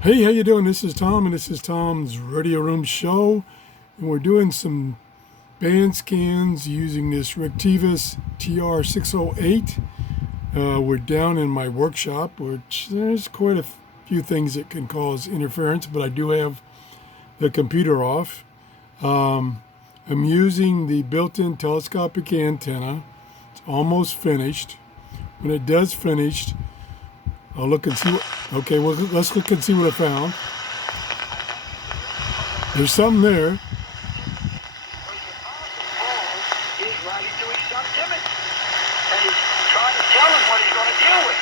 Hey, how you doing? This is Tom, and this is Tom's Radio Room Show, and we're doing some band scans using this Retekess TR-608. We're down in my workshop, which there's quite a few things that can cause interference, but I do have the computer off. I'm using the built-in telescopic antenna. It's almost finished. When it does finish, I'll look and see what, okay, well, let's look and see what I found. There's something there. He's right into his son's image, and he's trying to tell him what he's going to deal with.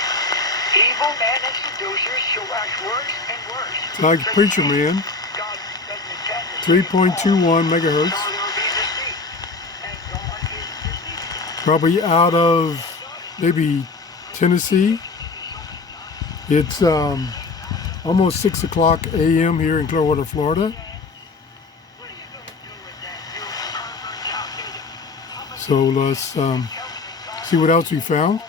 Evil men and seducers shall wax worse and worse. It's like Preacher Man, God doesn't intend to 3.21 megahertz. so there will be deceit, and God is deceitful. Probably out of maybe Tennessee. It's almost 6 o'clock a.m. here in Clearwater, Florida. So let's see what else we found.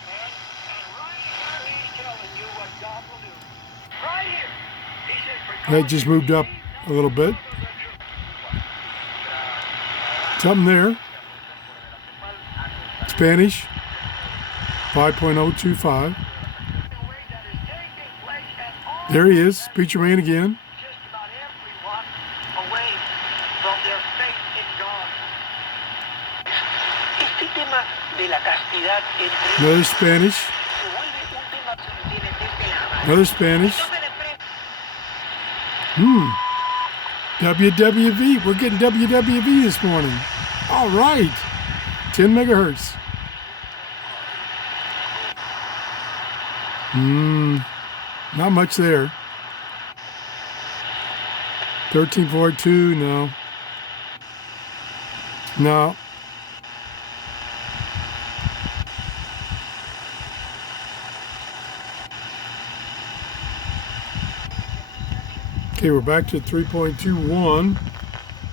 That just moved up a little bit. Something there. Spanish, 5.025. There he is, Preacher Man again. Just about everyone away from their faith in God. Este tema de la castidad entre Another Spanish. se vuelve un tema sentimental de la banda. Another Spanish. WWV. We're getting WWV this morning. All right. 10 megahertz. Not much there. 13.42, no. No. Okay, we're back to 3.21.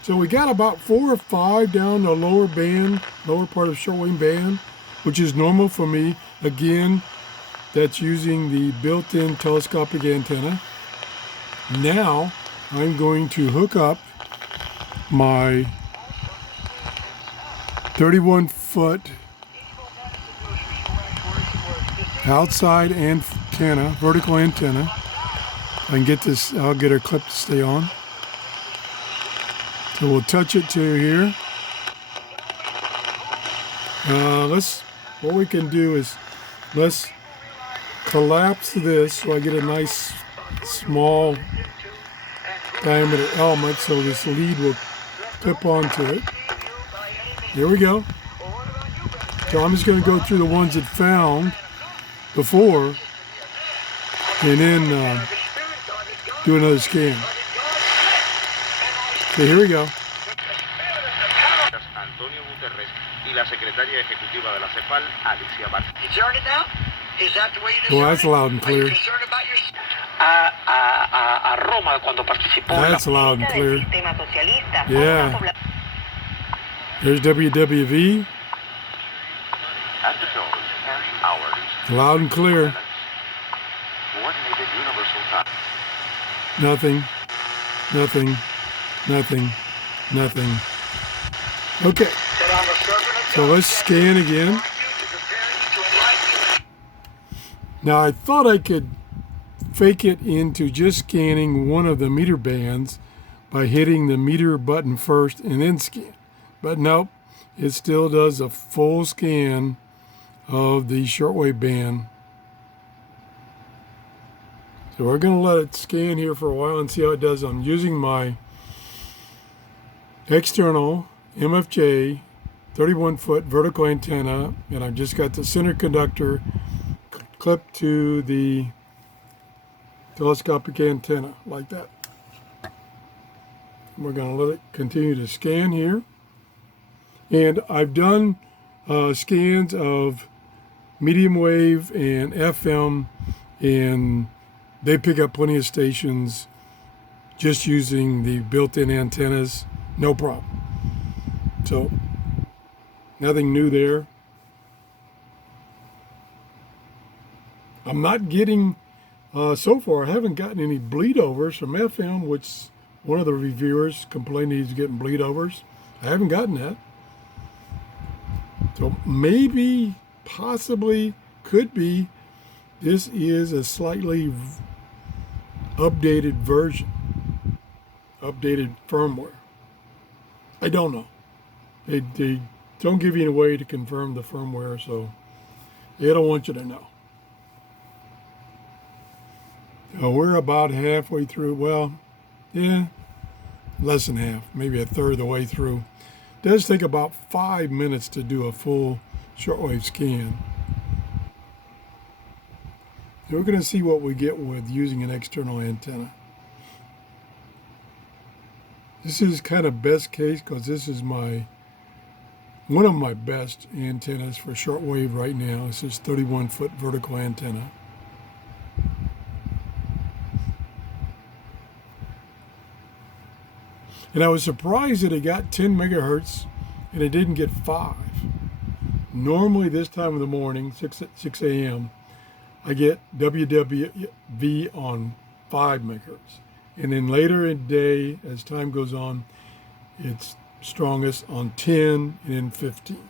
So we got about 4 or 5 down the lower band, lower part of shortwave band, which is normal for me. Again, that's using the built-in telescopic antenna. Now I'm going to hook up my 31-foot outside antenna, vertical antenna. I can get this, I'll get her clip to stay on. So we'll touch it to here. What we can do is, let's collapse this so I get a nice small diameter element so this lead will clip onto it. There we go. So I'm just going to go through the ones that found before and then do another scan. Okay, here we go. You turned it now? Is that the way you Well, discern that's it? loud and Are you clear. concerned about your... A Roma cuando participó en la That's loud and clear. sistema socialista. Yeah. There's WWV. At the tone, hours, Loud and clear. coordinated universal time. Nothing. Nothing. Nothing. Nothing. Okay. That I'm a servant of So God, let's scan again. to prepare you to enlighten you. Now I thought I could fake it into just scanning one of the meter bands by hitting the meter button first and then scan. But nope, it still does a full scan of the shortwave band. So we're going to let it scan here for a while and see how it does. I'm using my external MFJ 31-foot vertical antenna, and I've just got the center conductor clipped to the telescopic antenna like that. We're going to let it continue to scan here. And I've done scans of medium wave and FM, and they pick up plenty of stations just using the built-in antennas, no problem. So nothing new there. I'm not getting So far, I haven't gotten any bleed overs from FM, which one of the reviewers complained he's getting bleed overs. I haven't gotten that. So maybe, possibly, could be, this is a slightly updated version, updated firmware. I don't know. They don't give you any way to confirm the firmware, so they don't want you to know. So we're about halfway through. Well, yeah, less than half, maybe a third of the way through. It does take about 5 minutes to do a full shortwave scan. So we're going to see what we get with using an external antenna. This is kind of best case because this is one of my best antennas for shortwave right now. This is 31-foot vertical antenna. And I was surprised that it got 10 megahertz and it didn't get 5. Normally this time of the morning, 6 a.m., I get WWV on 5 megahertz. And then later in the day, as time goes on, it's strongest on 10 and then 15.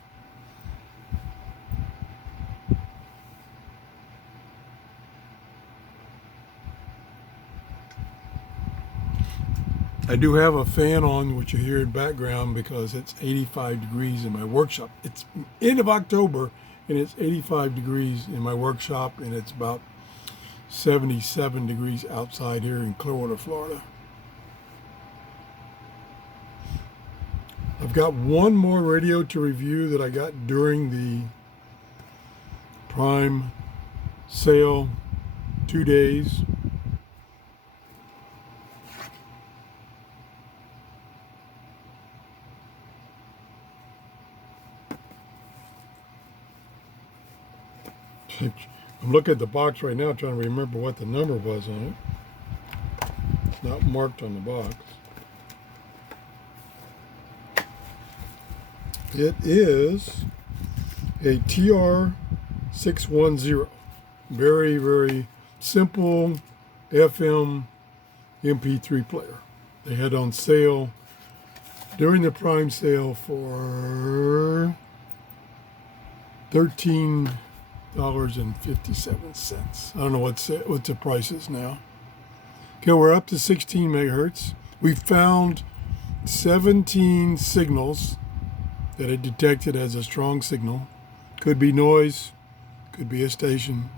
I do have a fan on, which you hear in background, because it's 85 degrees in my workshop. It's end of October, and it's 85 degrees in my workshop, and it's about 77 degrees outside here in Clearwater, Florida. I've got one more radio to review that I got during the Prime sale 2 days. I'm looking at the box right now trying to remember what the number was on it. It's not marked on the box. It is a TR-610. Very, very simple FM MP3 player. They had on sale during the Prime sale for $13.57. I don't know what the price is now. Okay, we're up to 16 megahertz. We found 17 signals that it detected as a strong signal. Could be noise, could be a station.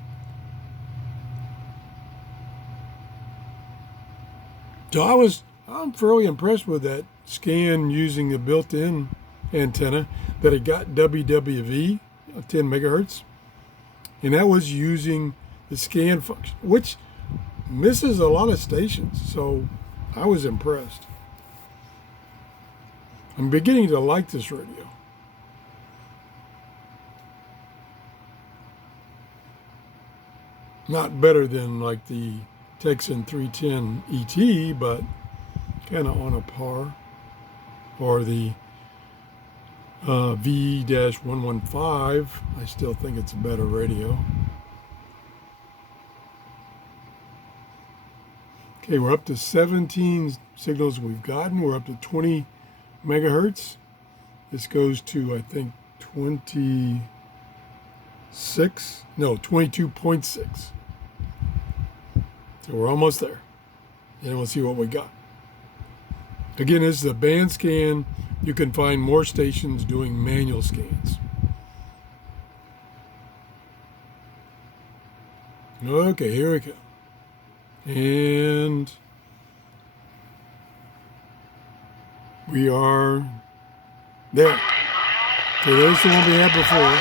So I'm fairly impressed with that scan using the built-in antenna, that it got WWV of 10 megahertz. And that was using the scan function, which misses a lot of stations. So I was impressed. I'm beginning to like this radio. Not better than like the Texan 310 ET, but kind of on a par. Or the V-115, I still think it's a better radio. Okay, we're up to 17 signals we've gotten. We're up to 20 megahertz. This goes to, I think, 22.6. So we're almost there. And we'll see what we got. Again, this is a band scan. You can find more stations doing manual scans. Okay, here we go. And we are there. Okay, there's the one we had before.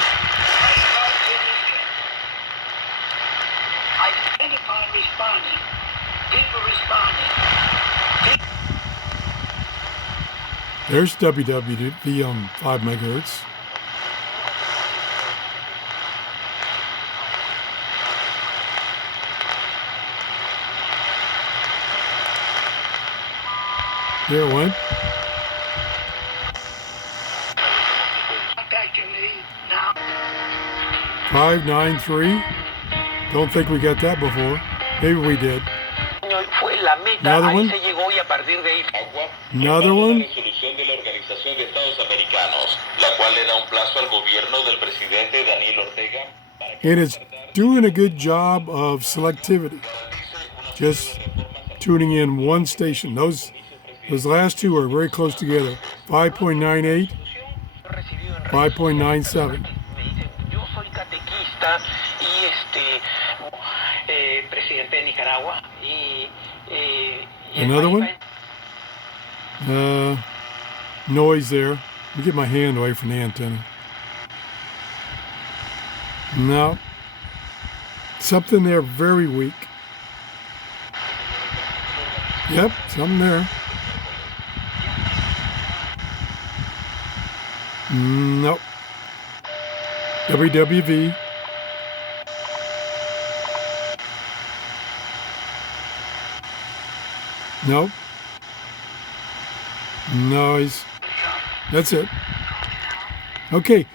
Identify responding. People responding. There's WWV on 5 megahertz. There it went. Contacting me now. 593. Don't think we got that before. Maybe we did. Fue la meta, Another ahí one? se llegó y a partir de ahí. Another one? Resolución de la Organización de Estados Americanos, la cual le da un plazo al gobierno del presidente Daniel Ortega para que And it's doing a good job of selectivity. Just tuning in one station. Those last two are very close together. 5.98, 5.97. Me dicen, yo soy catequista y presidente de Nicaragua y Another one? Noise there. Let me get my hand away from the antenna. No. Something there very weak. Yep, something there. Nope. WWV. Nope. Noise. That's it. Okay,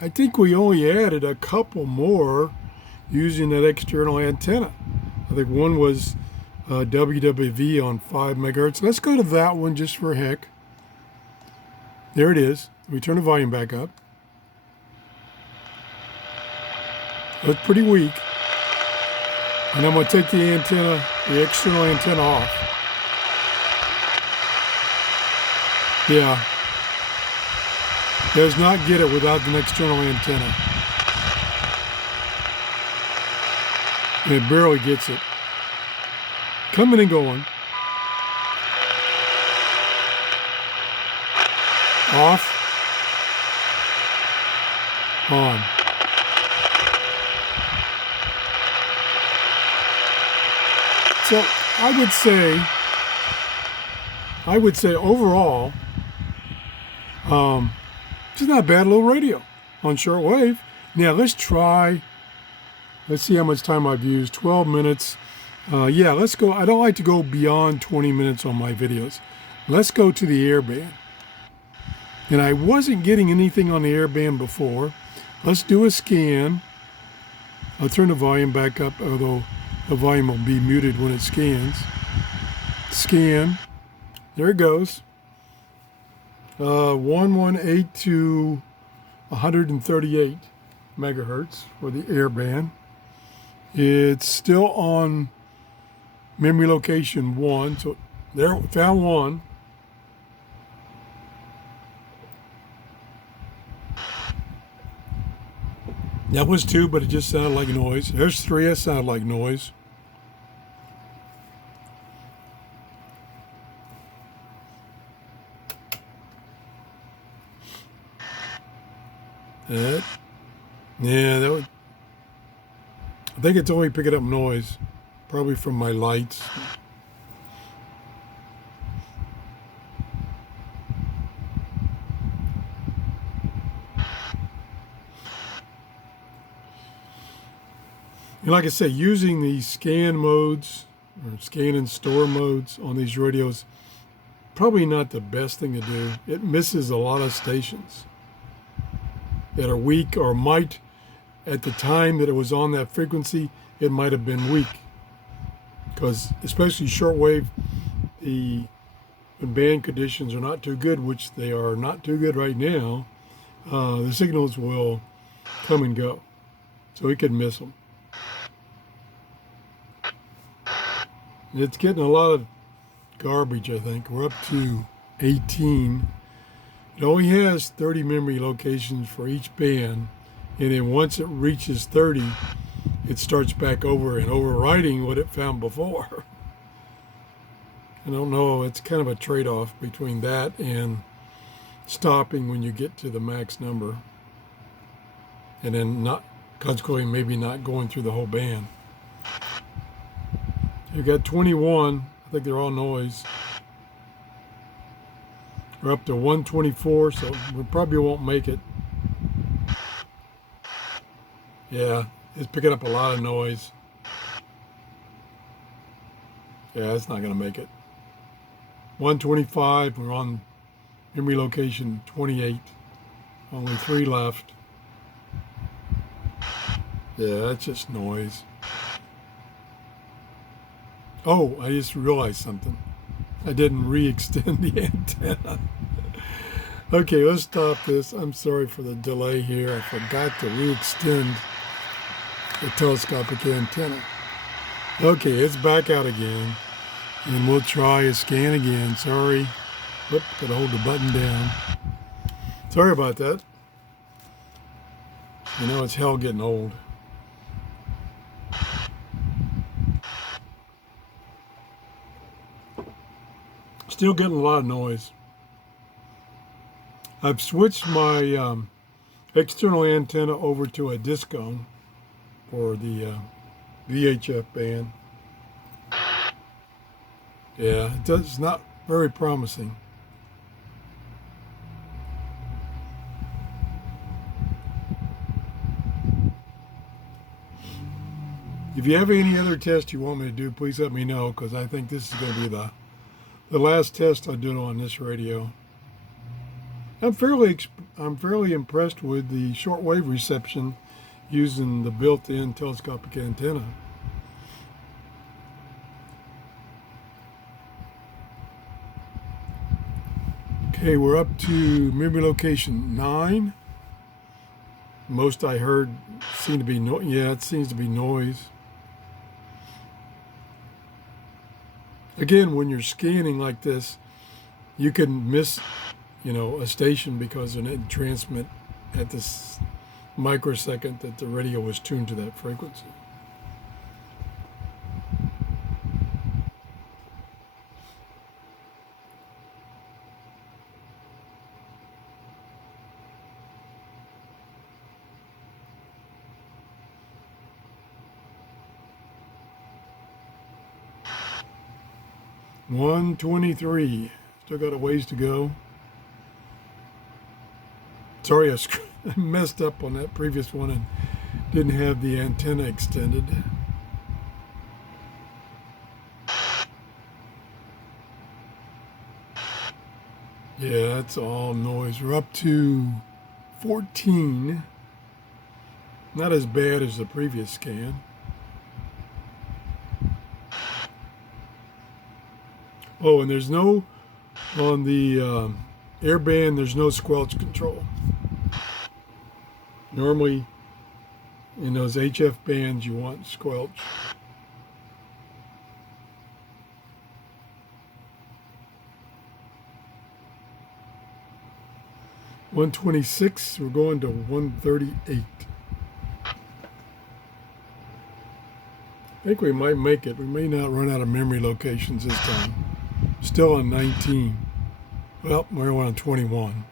I think we only added a couple more using that external antenna. I think one was WWV on 5 megahertz. Let's go to that one just for heck. There it is. We turn the volume back up. It's pretty weak. And I'm going to take the external antenna off. Yeah. Does not get it without an external antenna. It barely gets it. Coming and going. Off. On. So I would say overall, it's not a bad little radio on shortwave. Now let's see how much time I've used. 12 minutes. Yeah, let's go. I don't like to go beyond 20 minutes on my videos. Let's go to the airband. And I wasn't getting anything on the airband before. Let's do a scan. I'll turn the volume back up, although the volume will be muted when it scans. Scan. There it goes. 118 to 138 megahertz for the airband. It's still on memory location 1. So there, found 1. That was 2, but it just sounded like noise. There's 3, that sounded like noise. I think it's only picking up noise, probably from my lights. And like I say, using these scan modes or scan and store modes on these radios, probably not the best thing to do. It misses a lot of stations that are weak, or might, at the time that it was on that frequency, it might have been weak. Because especially shortwave, when band conditions are not too good, which they are not too good right now, the signals will come and go. So we could miss them. It's getting a lot of garbage, I think. We're up to 18. It only has 30 memory locations for each band, and then once it reaches 30, it starts back over and overwriting what it found before. I don't know, it's kind of a trade-off between that and stopping when you get to the max number, and then consequently maybe not going through the whole band. You've got 21, I think they're all noise. We're up to 124, so we probably won't make it. Yeah, it's picking up a lot of noise. Yeah, it's not going to make it. 125, we're on memory location 28. Only 3 left. Yeah, that's just noise. Oh, I just realized something. I didn't re-extend the antenna. Okay, let's stop this. I'm sorry for the delay here. I forgot to re-extend the telescopic antenna. Okay, it's back out again. And we'll try a scan again. Sorry. Whoop, gotta hold the button down. Sorry about that. You know, it's hell getting old. Still getting a lot of noise. I've switched my external antenna over to a discone for the VHF band. Yeah, it's not very promising. If you have any other tests you want me to do, please let me know, because I think this is going to be the last test I do on this radio. I'm fairly impressed with the shortwave reception using the built-in telescopic antenna. Okay, we're up to memory location 9. Most I heard seem to be it seems to be noise. Again, when you're scanning like this, you can miss, a station because it didn't transmit at this microsecond that the radio was tuned to that frequency. $123. Still got a ways to go. Sorry, I messed up on that previous one and didn't have the antenna extended. Yeah, that's all noise. We're up to 14. Not as bad as the previous scan. Oh, and there's no, on the airband, there's no squelch control. Normally, in those HF bands, you want squelch. $126, we're going to $138. I think we might make it. We may not run out of memory locations this time. Still on 19. Well, we're on 21.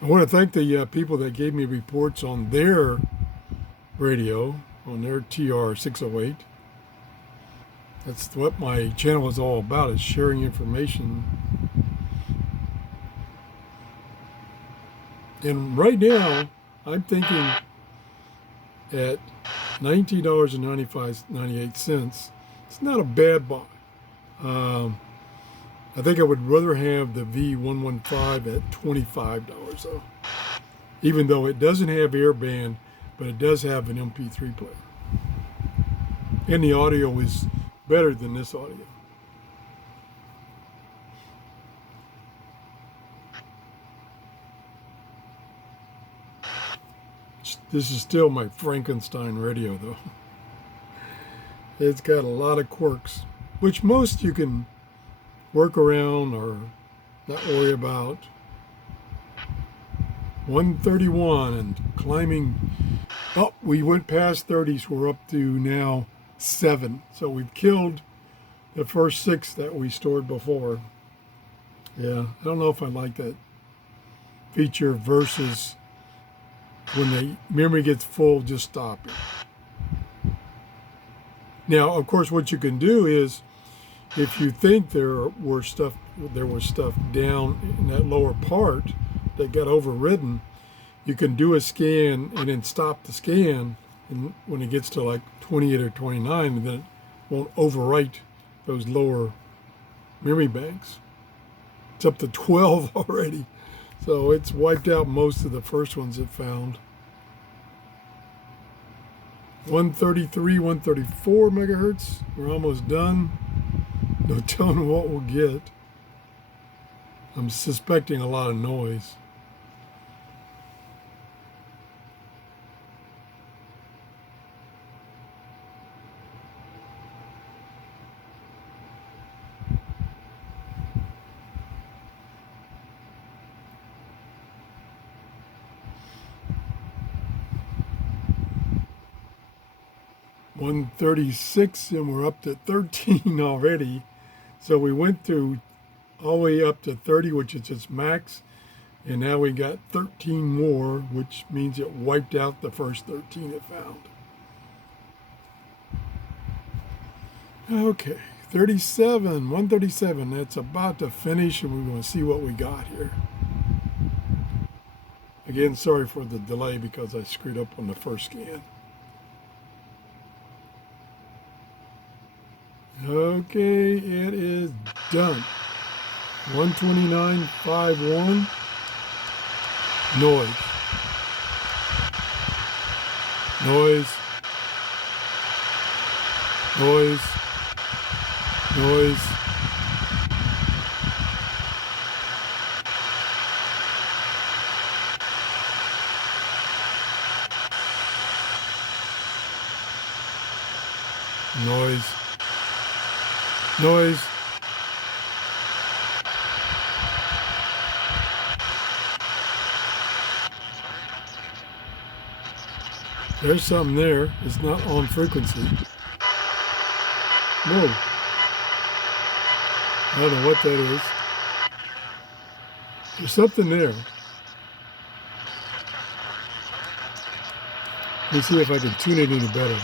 I want to thank the people that gave me reports on their radio, on their TR-608. That's what my channel is all about, is sharing information. And right now, I'm thinking at $19.98, it's not a bad buy. I think I would rather have the V115 at $25 though. Even though it doesn't have airband, but it does have an MP3 player. And the audio is better than this audio. This is still my Frankenstein radio though. It's got a lot of quirks, which most you can work around or not worry about. 131 and climbing. Oh, we went past 30s. We're up to now 7. So we've killed the first 6 that we stored before. Yeah, I don't know if I like that feature versus when the memory gets full, just stop it. Now, of course, what you can do is, if you think there was stuff down in that lower part that got overridden, you can do a scan and then stop the scan, and when it gets to like 28 or 29, then it won't overwrite those lower memory banks. It's up to 12 already. So it's wiped out most of the first ones it found. 133, 134 megahertz. We're almost done. No telling what we'll get. I'm suspecting a lot of noise. $136 and we're up to 13 already. So we went through all the way up to 30, which is its max, and now we got 13 more, which means it wiped out the first 13 it found. Okay, 37, 137, that's about to finish, and we're going to see what we got here. Again, sorry for the delay because I screwed up on the first scan. Okay, it is done. 129.51. Noise. Noise. Noise. Noise. Noise. Noise. There's something there. It's not on frequency. Whoa. I don't know what that is. There's something there. Let me see if I can tune it any better.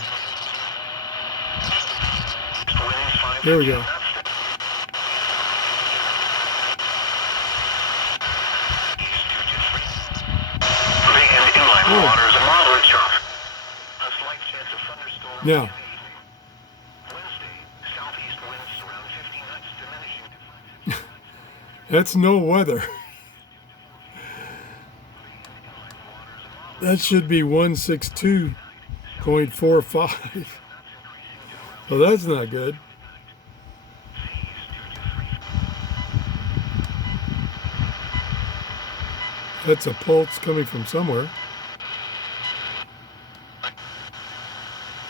There we go. Now, that's no weather. That should be 162.45. Well, that's not good. That's a pulse coming from somewhere.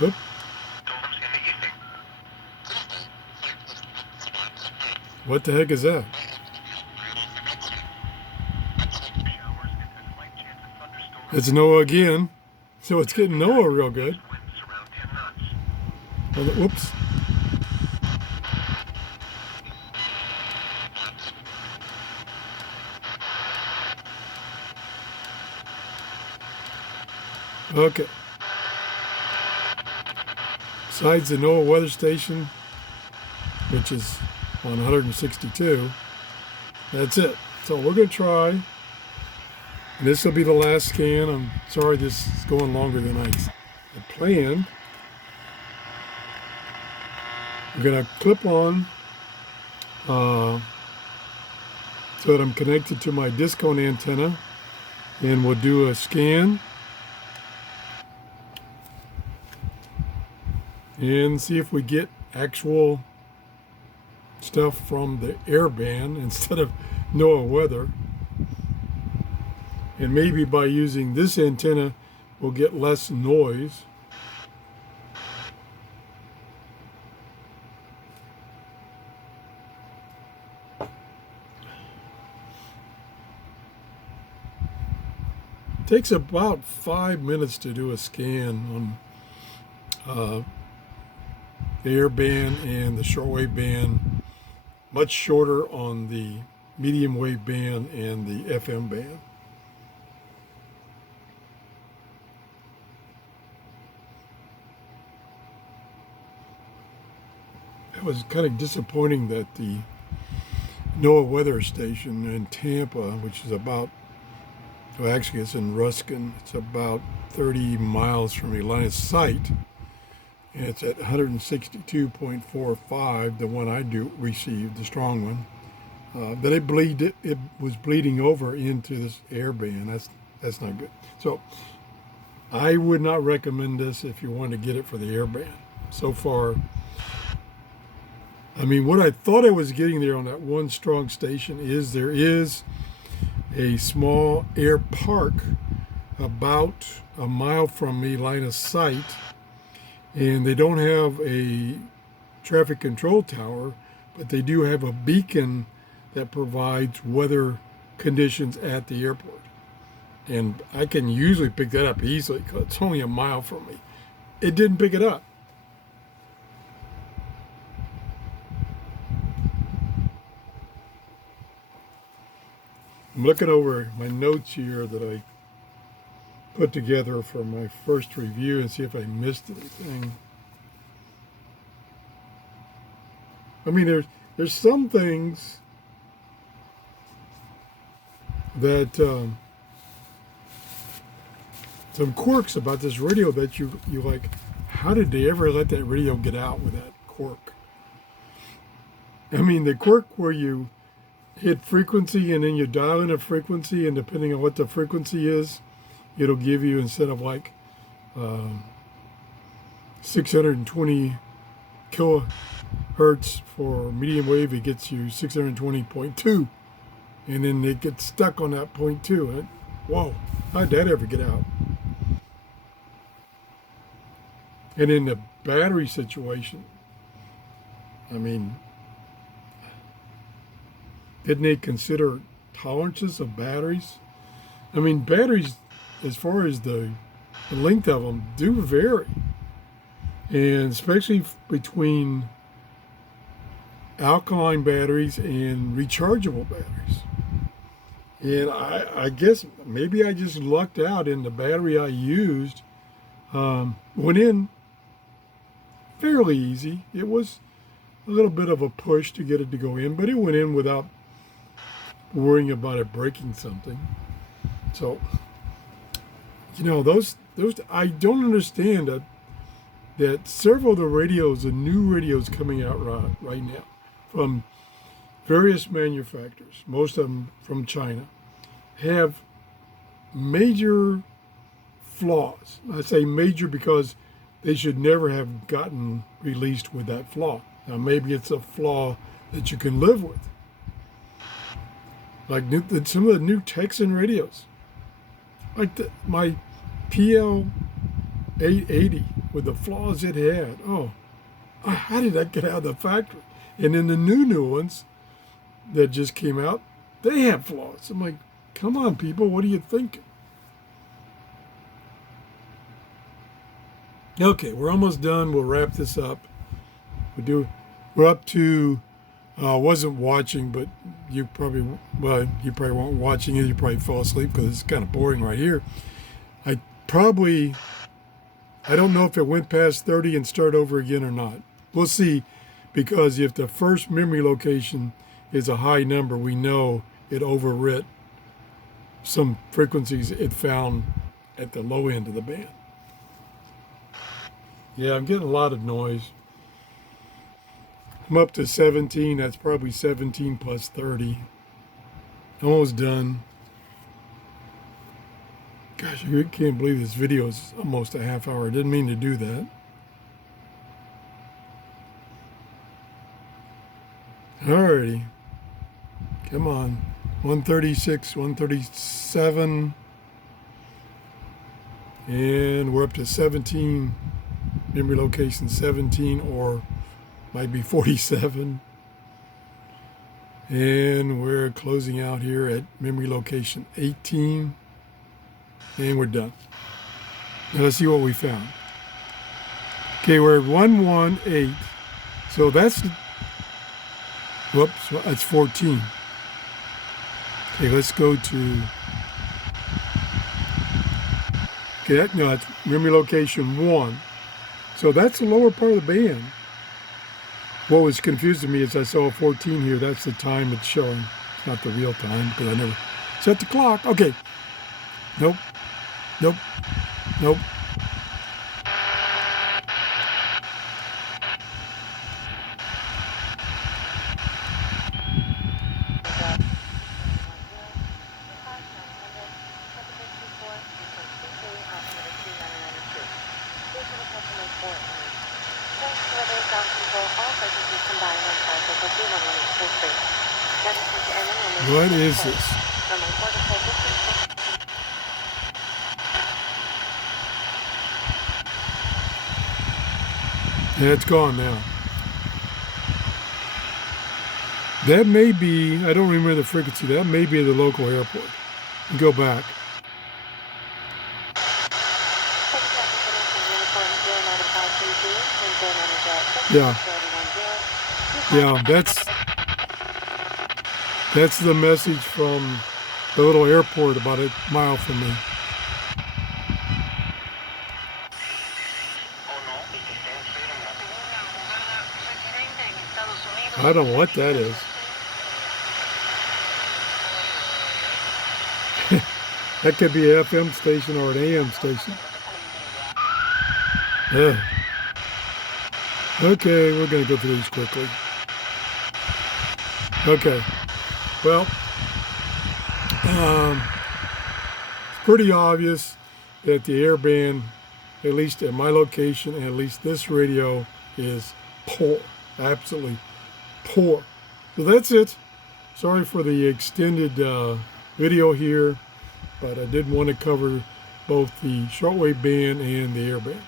Oop. What the heck is that? It's NOAA again, so it's getting NOAA real good. Whoops. Okay. Besides the NOAA weather station, which is on 162, that's it. So we're going to try, and this will be the last scan. I'm sorry this is going longer than I planned. I'm going to clip on so that I'm connected to my discone antenna, and we'll do a scan and see if we get actual stuff from the air band instead of NOAA weather. And maybe by using this antenna, we'll get less noise. It takes about 5 minutes to do a scan on the air band and the shortwave band, much shorter on the medium wave band and the FM band. It was kind of disappointing that the NOAA weather station in Tampa, which is about, well, actually it's in Ruskin, it's about 30 miles from a line of sight, and it's at 162.45, the one I received, the strong one, But it was bleeding over into this airband. That's not good. So I would not recommend this if you want to get it for the airband. So far, I mean, what I thought I was getting there on that one strong station is there is a small air park about a mile from me, line of sight, and they don't have a traffic control tower, but they do have a beacon that provides weather conditions at the airport. And I can usually pick that up easily because it's only a mile from me. It didn't pick it up. I'm looking over my notes here that I put together for my first review and see if I missed anything. I mean, there's some things that some quirks about this radio that you like. How did they ever let that radio get out with that quirk? I mean, the quirk where you hit frequency and then you dial in a frequency, and depending on what the frequency is, it'll give you, instead of like 620 kilohertz for medium wave, it gets you 620.2, and then it gets stuck on that 0.2. Whoa, how'd that ever get out? And in the battery situation, I mean, didn't they consider tolerances of batteries? I mean, batteries, as far as the length of them, do vary. And especially between alkaline batteries and rechargeable batteries. And I guess maybe I just lucked out, and the battery I used went in fairly easy. It was a little bit of a push to get it to go in, but it went in without worrying about it breaking something. So, you know, those I don't understand that several of the radios, the new radios coming out right now from various manufacturers, most of them from China, have major flaws. I say major because they should never have gotten released with that flaw. Now, maybe it's a flaw that you can live with. Like some of the new Texan radios. Like my PL-880 with the flaws it had. Oh, how did that get out of the factory? And then the new ones that just came out, they have flaws. I'm like, come on, people, what are you thinking? Okay, we're almost done. We'll wrap this up. We're up to, wasn't watching, but you probably weren't watching it. You probably fell asleep because it's kind of boring right here. I don't know if it went past 30 and start over again or not. We'll see, because if the first memory location is a high number, we know it overwrit some frequencies it found at the low end of the band. Yeah, I'm getting a lot of noise. I'm up to 17. That's probably 17 plus 30. Almost done. Gosh, I can't believe this video is almost a half hour. I didn't mean to do that. Alrighty. Come on. 136, 137. And we're up to 17. Memory location 17, or might be 47. And we're closing out here at memory location 18. And we're done. Now let's see what we found. Okay, we're at 118. So that's, whoops, that's 14. Okay, let's go to, okay, that's memory location 1. So that's the lower part of the band. What was confusing me is I saw a 14 here. That's the time it's showing. It's not the real time because I never set the clock. Okay. Nope. Nope. Nope. What is this? Yeah, it's gone now. That may be, I don't remember the frequency, that may be the local airport. You go back. Yeah. Yeah, that's the message from the little airport about a mile from me. I don't know what that is. That could be an FM station or an AM station. Yeah. Okay, we're going to go through these quickly. Okay. Well, it's pretty obvious that the airband, at least at my location, and at least this radio, is poor. Absolutely poor. So that's it. Sorry for the extended video here, but I did want to cover both the shortwave band and the airband.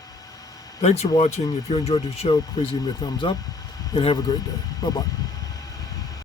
Thanks for watching. If you enjoyed the show, please give me a thumbs up and have a great day. Bye-bye.